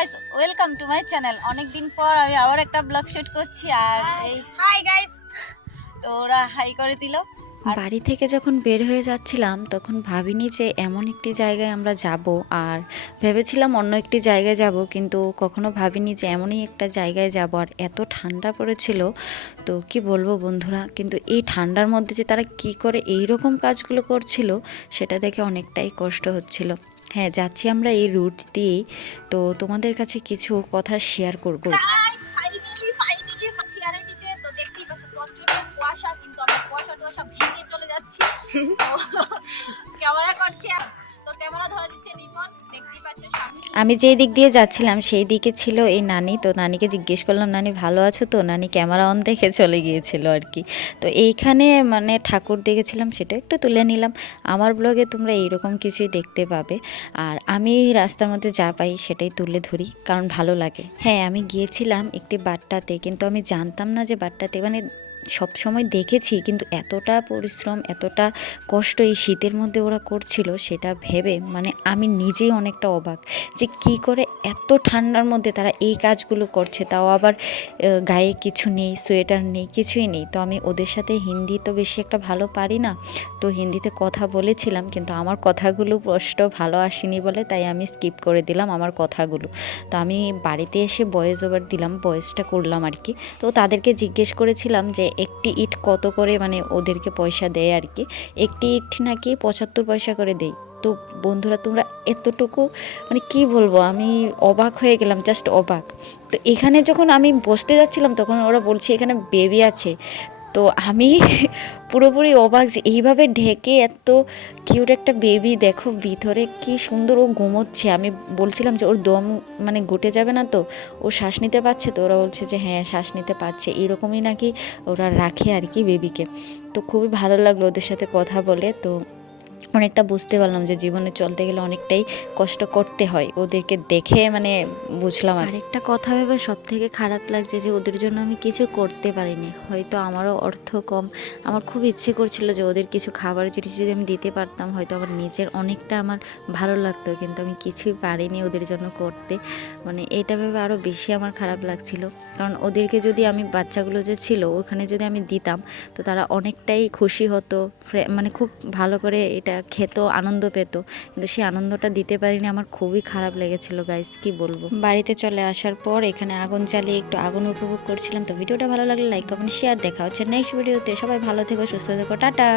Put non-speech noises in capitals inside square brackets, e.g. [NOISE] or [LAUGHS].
মাই channel অনেক দিন পর আমি আবার একটা ব্লগ শুট করছি আর এই হাই গাইস তো ওরা হাই করে দিল। বাড়ি থেকে যখন বের হয়ে যাচ্ছিলাম তখন ভাবিনি যে এমন একটি জায়গায় আমরা যাব। আর ভেবেছিলাম অন্য একটি জায়গায় যাব কিন্তু কখনো ভাবিনি যে এমনই একটা জায়গায় যাব। আর এত ঠান্ডা পড়েছিল তো কি বলব বন্ধুরা কিন্তু এই ঠান্ডার মধ্যে যে তারা কি করে এই রকম কাজগুলো করছিল সেটা দেখে অনেকটাই কষ্ট হচ্ছিল। হ্যাঁ যাচ্ছি আমরা এই রুট দিয়েই। তো তোমাদের কাছে কিছু কথা শেয়ার করব। কুয়াশা কিন্তু আমরা কুয়াশা টুয়াশা ভেঙে চলে যাচ্ছি। [LAUGHS] ক্যামেরা [LAUGHS] করছি। আমি যেই দিক দিয়ে যাচ্ছিলাম, সেই দিকে ছিল এই নানি। তো নানিকে জিজ্ঞেস করলাম, নানি, ভালো আছো তো? নানি ক্যামেরা অন দেখে চলে গিয়েছিল আর কি। তো এইখানে মানে ঠাকুর দেখেছিলাম, সেটা একটু তুলে নিলাম। আমার ব্লগে তোমরা এইরকম কিছুই দেখতে পাবে। আর আমি রাস্তার মধ্যে যা পাই সেটাই তুলে ধরি, কারণ ভালো লাগে। হ্যাঁ আমি গিয়েছিলাম একটি বাট্টাতে, কিন্তু আমি জানতাম না যে বাট্টাতে মানে সব সময় দেখেছি, কিন্তু এতটা পরিশ্রম, এতটা কষ্ট এই শীতের মধ্যে ওরা করছিল সেটা ভেবে মানে আমি নিজেই অনেকটা অবাক যে কি করে এত ঠান্ডার মধ্যে তারা এই কাজগুলো করছে। তাও আবার গায়ে কিছু নেই, সোয়েটার নেই, কিছুই নেই। তো আমি ওদের সাথে হিন্দি তো বেশি একটা ভালো পারি না। তো হিন্দিতে কথা বলেছিলাম, কিন্তু আমার কথাগুলো স্পষ্ট ভালো আসেনি বলে তাই আমি স্কিপ করে দিলাম আমার কথাগুলো। তো আমি বাড়িতে এসে বয়েস ওভার দিলাম বয়েসটা করলাম আর কি তো তাদেরকে জিজ্ঞেস করেছিলাম যে একটি ইট কত করে মানে ওদেরকে পয়সা দেয় আর কি? একটি ইট নাকি পঁচাত্তর পয়সা করে দেয়। তো বন্ধুরা, তোমরা এতটুকু মানে কি বলব? আমি অবাক হয়ে গেলাম জাস্ট অবাক। তো এখানে যখন আমি বসতে যাচ্ছিলাম, তখন ওরা বলছে, এখানে বেবি আছে। তো আমি [LAUGHS] পুরোপুরি অবাক যে এইভাবে ঢেকে এত কিউট একটা বেবি দেখো ভিতরে কি সুন্দর ও ঘুমোচ্ছে। আমি বলছিলাম যে ওর দম মানে ঘটে যাবে না তো, ও শ্বাস নিতে পারছে তো, ওরা বলছে যে হ্যাঁ শ্বাস নিতে পারছে। এরকমই নাকি ওরা রাখে আর কি বেবিকে তো খুবই ভালো লাগল ওদের সাথে কথা বলে। তো অনেকটা বুঝতে পারলাম যে জীবনে চলতে গেলে অনেকটাই কষ্ট করতে হয়। ওদেরকে দেখে মানে বুঝলাম আর একটা কথা ভেবে সব থেকে খারাপ লাগছে যে ওদের জন্য আমি কিছু করতে পারিনি। হয়তো আমারও অর্থ কম। আমার খুব ইচ্ছে করছিল যে ওদের কিছু খাবার জিনিস যদি আমি দিতে পারতাম, হয়তো আমার নিজের অনেকটা আমার ভালো লাগতো। কিন্তু আমি কিছুই পারিনি ওদের জন্য করতে। মানে এটা ভেবে আরও বেশি আমার খারাপ লাগছিল। কারণ ওদেরকে যদি আমি বাচ্চাগুলো যে ছিল, ওখানে যদি আমি দিতাম, তো তারা অনেকটাই খুশি হতো। মানে খুব ভালো করে এটা খেত, আনন্দ পেত। কিন্তু সেই আনন্দটা দিতে পারিনি, আমার খুবই খারাপ লেগেছিল গাইস কি বলব? বাড়িতে চলে আসার পর এখানে আগুন চালিয়ে একটু আগুন উপভোগ করছিলাম। তো ভিডিওটা ভালো লাগলে লাইক কমেন্ট শেয়ার দেখা হচ্ছে নেক্সট ভিডিওতে সবাই ভালো থেকো, সুস্থ থেকো, টাটা!